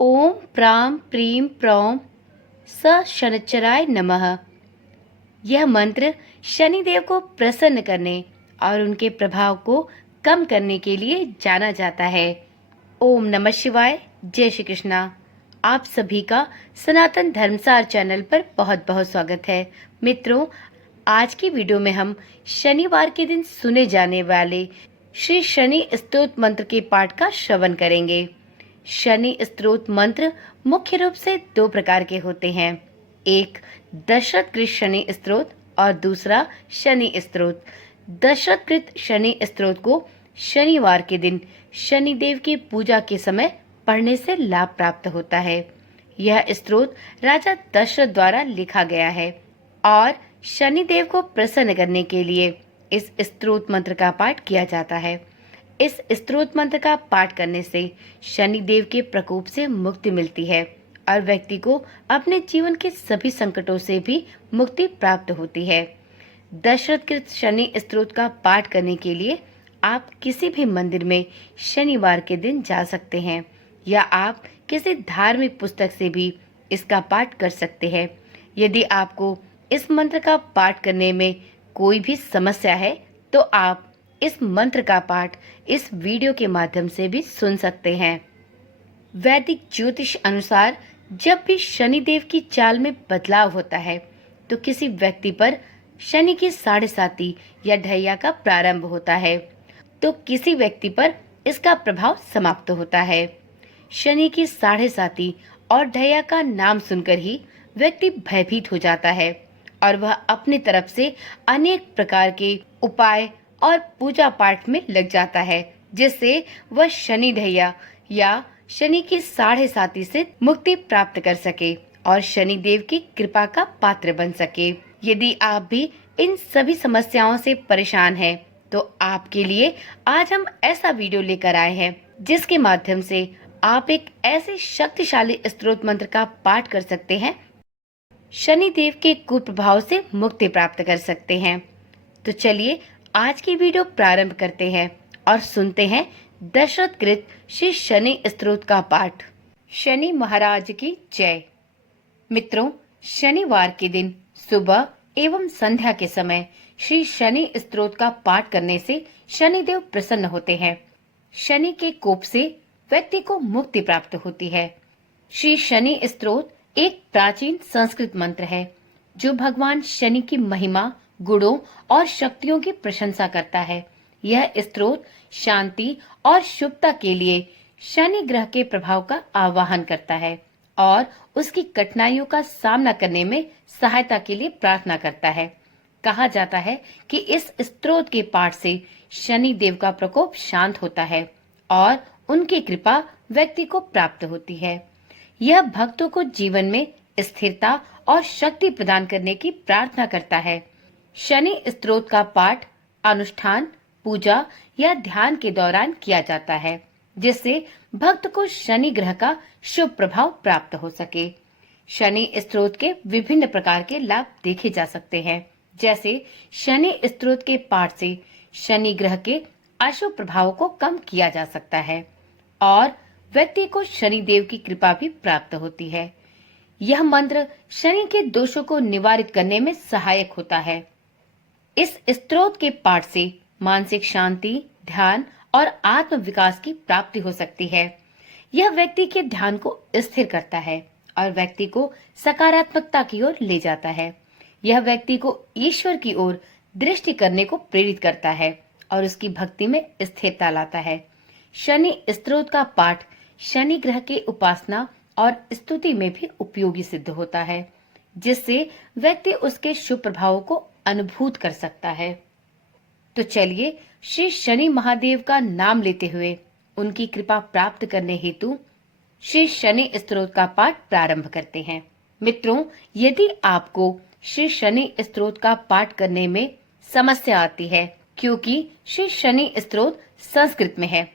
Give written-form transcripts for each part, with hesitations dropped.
ओम प्राम prim प्रौम स शनिचराय नमः। यह मंत्र शनिदेव को प्रसन्न करने और उनके प्रभाव को कम करने के लिए जाना जाता है। ओम नमः शिवाय। जय श्री कृष्णा। आप सभी का सनातन धर्मसार चैनल पर बहुत बहुत स्वागत है। मित्रों, आज की वीडियो में हम शनिवार के दिन सुने जाने वाले श्री शनि स्तोत्र मंत्र के पाठ का श्रवण करेंगे। शनि स्तोत्र मंत्र मुख्य रूप से दो प्रकार के होते हैं, एक दशरथकृत शनि स्तोत्र और दूसरा शनि स्तोत्र। दशरथकृत शनि स्तोत्र को शनिवार के दिन शनिदेव की पूजा के समय पढ़ने से लाभ प्राप्त होता है। यह स्तोत्र राजा दशरथ द्वारा लिखा गया है और शनिदेव को प्रसन्न करने के लिए इस स्तोत्र मंत्र का पाठ किया जाता है। इस स्तोत्र मंत्र का पाठ करने से शनिदेव के प्रकोप से मुक्ति मिलती है और व्यक्ति को अपने जीवन के सभी संकटों से भी मुक्ति प्राप्त होती है। दशरथकृत शनि स्तोत्र का पाठ करने के लिए आप किसी भी मंदिर में शनिवार के दिन जा सकते हैं या आप किसी धार्मिक पुस्तक से भी इसका पाठ कर सकते हैं। यदि आपको इस मंत्र का पाठ करने में कोई भी समस्या है तो आप इस मंत्र का पाठ इस वीडियो के माध्यम से भी सुन सकते हैं। वैदिक ज्योतिष अनुसार जब भी शनिदेव की चाल में बदलाव होता है तो किसी व्यक्ति पर शनि की साढ़ेसाती या ढैया का प्रारंभ होता है तो किसी व्यक्ति पर इसका प्रभाव समाप्त होता है। शनि की साढ़ेसाती और ढैया का नाम सुनकर ही व्यक्ति भयभीत हो जाता है और वह अपनी तरफ से अनेक प्रकार के उपाय और पूजा पाठ में लग जाता है जिससे वह शनि ढैया या शनि की साढ़ेसाती से मुक्ति प्राप्त कर सके और शनि देव की कृपा का पात्र बन सके। यदि आप भी इन सभी समस्याओं से परेशान हैं तो आपके लिए आज हम ऐसा वीडियो लेकर आए हैं जिसके माध्यम से आप एक ऐसे शक्तिशाली स्तोत्र मंत्र का पाठ कर सकते हैं, शनि देव के कुप्रभाव से मुक्ति प्राप्त कर सकते हैं। तो चलिए आज की वीडियो प्रारंभ करते हैं और सुनते हैं दशरथकृत श्री शनि स्तोत्र का पाठ। शनि महाराज की जय। मित्रों, शनिवार के दिन सुबह एवं संध्या के समय श्री शनि स्तोत्र का पाठ करने से शनिदेव प्रसन्न होते हैं। शनि के कोप से व्यक्ति को मुक्ति प्राप्त होती है। श्री शनि स्तोत्र एक प्राचीन संस्कृत मंत्र है जो भगवान शनि की महिमा, गुणों और शक्तियों की प्रशंसा करता है। यह स्तोत्र शांति और शुभता के लिए शनि ग्रह के प्रभाव का आवाहन करता है और उसकी कठिनाइयों का सामना करने में सहायता के लिए प्रार्थना करता है। कहा जाता है कि इस स्तोत्र के पाठ से शनि देव का प्रकोप शांत होता है और उनकी कृपा व्यक्ति को प्राप्त होती है। यह भक्तों को जीवन में स्थिरता और शक्ति प्रदान करने की प्रार्थना करता है। शनि स्तोत्र का पाठ अनुष्ठान, पूजा या ध्यान के दौरान किया जाता है जिससे भक्त को शनि ग्रह का शुभ प्रभाव प्राप्त हो सके। शनि स्तोत्र के विभिन्न प्रकार के लाभ देखे जा सकते हैं, जैसे शनि स्तोत्र के पाठ से शनि ग्रह के अशुभ प्रभाव को कम किया जा सकता है और व्यक्ति को शनि देव की कृपा भी प्राप्त होती है। यह मंत्र शनि के दोषों को निवारित करने में सहायक होता है। इस स्तोत्र के पाठ से मानसिक शांति, ध्यान और आत्म विकास की प्राप्ति हो सकती है। यह व्यक्ति के ध्यान को स्थिर करता है और व्यक्ति को सकारात्मकता की ओर ले जाता है। यह व्यक्ति को ईश्वर की ओर दृष्टि करने को प्रेरित करता है और उसकी भक्ति में स्थिरता लाता है। शनि स्तोत्र का पाठ शनि ग्रह के उपासना और स्तुति में भी उपयोगी सिद्ध होता है, जिससे व्यक्ति उसके शुभ प्रभावों को अनुभूत कर सकता है। तो चलिए श्री शनि महादेव का नाम लेते हुए उनकी कृपा प्राप्त करने हेतु श्री शनि स्तोत्र का पाठ प्रारंभ करते हैं। मित्रों, यदि आपको श्री शनि स्तोत्र का पाठ करने में समस्या आती है क्योंकि श्री शनि स्तोत्र संस्कृत में है,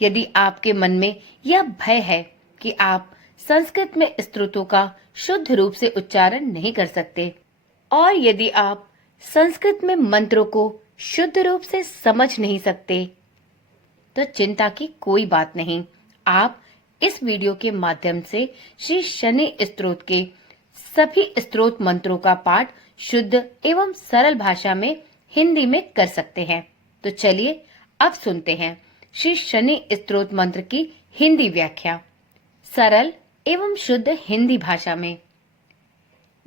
यदि आपके मन में यह भय है कि आप संस्कृत में स्तोत्रों का शुद्ध रूप से उच्चारण नहीं कर सकते और यदि आप संस्कृत में मंत्रों को शुद्ध रूप से समझ नहीं सकते तो चिंता की कोई बात नहीं। आप इस वीडियो के माध्यम से श्री शनि स्तोत्र के सभी स्तोत्र मंत्रों का पाठ शुद्ध एवं सरल भाषा में हिंदी में कर सकते हैं। तो चलिए अब सुनते हैं श्री शनि स्तोत्र मंत्र की हिंदी व्याख्या सरल एवं शुद्ध हिंदी भाषा में।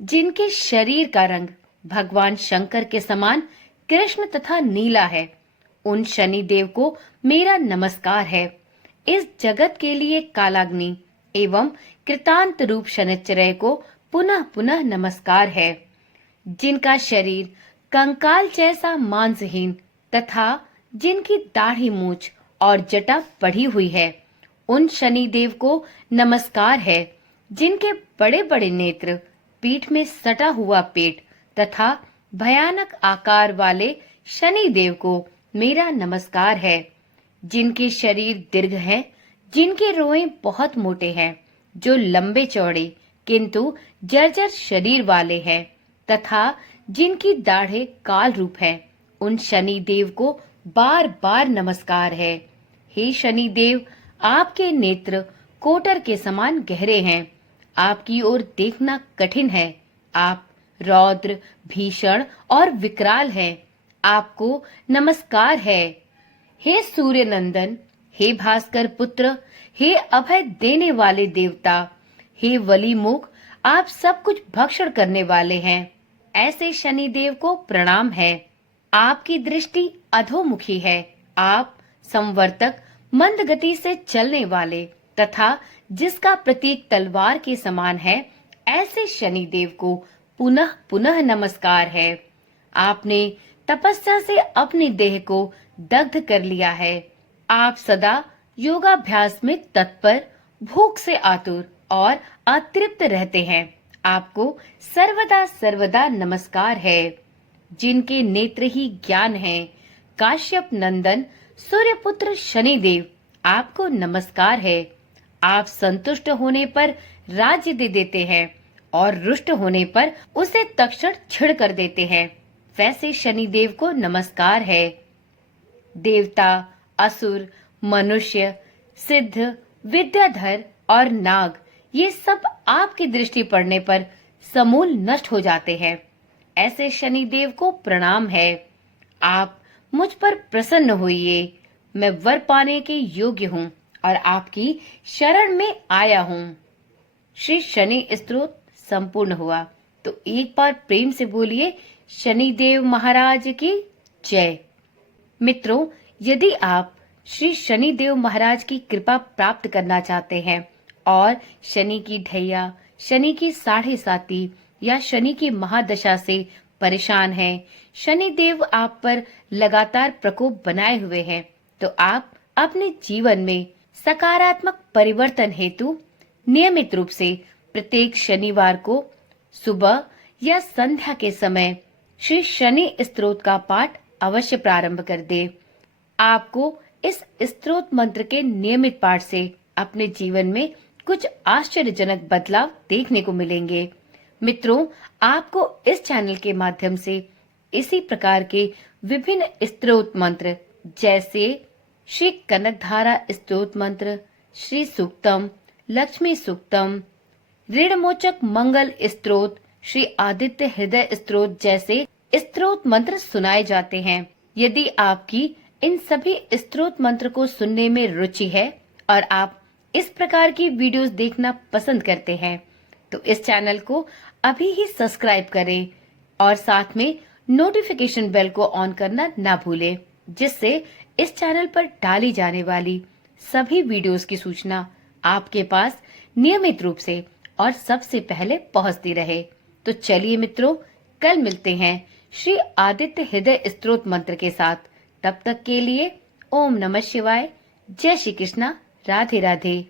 जिनके शरीर का रंग भगवान शंकर के समान कृष्ण तथा नीला है, उन शनि देव को मेरा नमस्कार है। इस जगत के लिए कालाग्नि एवं कृतांत रूप शनिश्चर्य को पुनः पुनः नमस्कार है। जिनका शरीर कंकाल जैसा मांसहीन तथा जिनकी दाढ़ी मूछ और जटा बढ़ी हुई है, उन शनि देव को नमस्कार है। जिनके बड़े बड़े नेत्र, पीठ में सटा हुआ पेट तथा भयानक आकार वाले शनि देव को मेरा नमस्कार है। जिनके शरीर दीर्घ है, जिनके रोए बहुत मोटे हैं, जो लंबे चौड़े किंतु जर्जर शरीर वाले हैं तथा जिनकी दाढ़े काल रूप है, उन शनि देव को बार बार नमस्कार है। हे शनि देव, आपके नेत्र कोटर के समान गहरे हैं, आपकी ओर देखना कठिन है। आप रौद्र, भीषण और विकराल हैं। आपको नमस्कार है। हे सूर्य नंदन, हे भास्कर पुत्र, हे अभय देने वाले देवता, हे वली मुख, आप सब कुछ भक्षण करने वाले हैं। ऐसे शनि देव को प्रणाम है। आपकी दृष्टि अधोमुखी है। आप संवर्तक, मंद गति से चलने वाले तथा जिसका प्रतीक तलवार के समान है, ऐसे शनि देव को पुनः पुनः नमस्कार है। आपने तपस्या से अपनी देह को दग्ध कर लिया है। आप सदा योगाभ्यास में तत्पर, भूख से आतुर और अतृप्त रहते हैं। आपको सर्वदा सर्वदा नमस्कार है। जिनके नेत्र ही ज्ञान है, काश्यप नंदन सूर्यपुत्र शनिदेव, आपको नमस्कार है। आप संतुष्ट होने पर राज्य दे देते हैं और रुष्ट होने पर उसे तक्षण छिड़ कर देते हैं। वैसे शनिदेव को नमस्कार है। देवता, असुर, मनुष्य, सिद्ध, विद्याधर और नाग, ये सब आपकी दृष्टि पड़ने पर समूल नष्ट हो जाते हैं। ऐसे शनिदेव को प्रणाम है। आप मुझ पर प्रसन्न होइए। मैं वर पाने के योग्य हूँ और आपकी शरण में आया हूँ। श्री शनि स्तोत्र संपूर्ण हुआ। तो एक बार प्रेम से बोलिए शनिदेव महाराज की जय। मित्रों, यदि आप श्री शनिदेव महाराज की कृपा प्राप्त करना चाहते हैं और शनि की ढैया, शनि की साढ़े साती या शनि की महादशा से परेशान हैं, शनिदेव आप पर लगातार प्रकोप बनाए हुए हैं, तो आप अपने जीवन में सकारात्मक परिवर्तन हेतु नियमित रूप से प्रत्येक शनिवार को सुबह या संध्या के समय श्री शनि स्तोत्र का पाठ अवश्य प्रारंभ कर दे। आपको इस स्तोत्र मंत्र के नियमित पाठ से अपने जीवन में कुछ आश्चर्यजनक बदलाव देखने को मिलेंगे। मित्रों, आपको इस चैनल के माध्यम से इसी प्रकार के विभिन्न स्तोत्र मंत्र जैसे श्री कनकधारा स्तोत्र मंत्र, श्री सूक्तम, लक्ष्मी सूक्तम, ऋणमोचक मंगल स्तोत्र, श्री आदित्य हृदय स्तोत्र जैसे स्तोत्र मंत्र सुनाए जाते हैं। यदि आपकी इन सभी स्तोत्र मंत्र को सुनने में रुचि है और आप इस प्रकार की वीडियोस देखना पसंद करते हैं, तो इस चैनल को अभी ही सब्सक्राइब करें और साथ में नोटिफिकेशन बेल को ऑन करना ना भूलें, जिससे इस चैनल पर डाली जाने वाली सभी वीडियोस की सूचना आपके पास नियमित रूप से और सबसे पहले पहुंचती रहे। तो चलिए मित्रों, कल मिलते हैं श्री आदित्य हृदय स्तोत्र मंत्र के साथ। तब तक के लिए ओम नमः शिवाय, जय श्री कृष्णा, राधे राधे।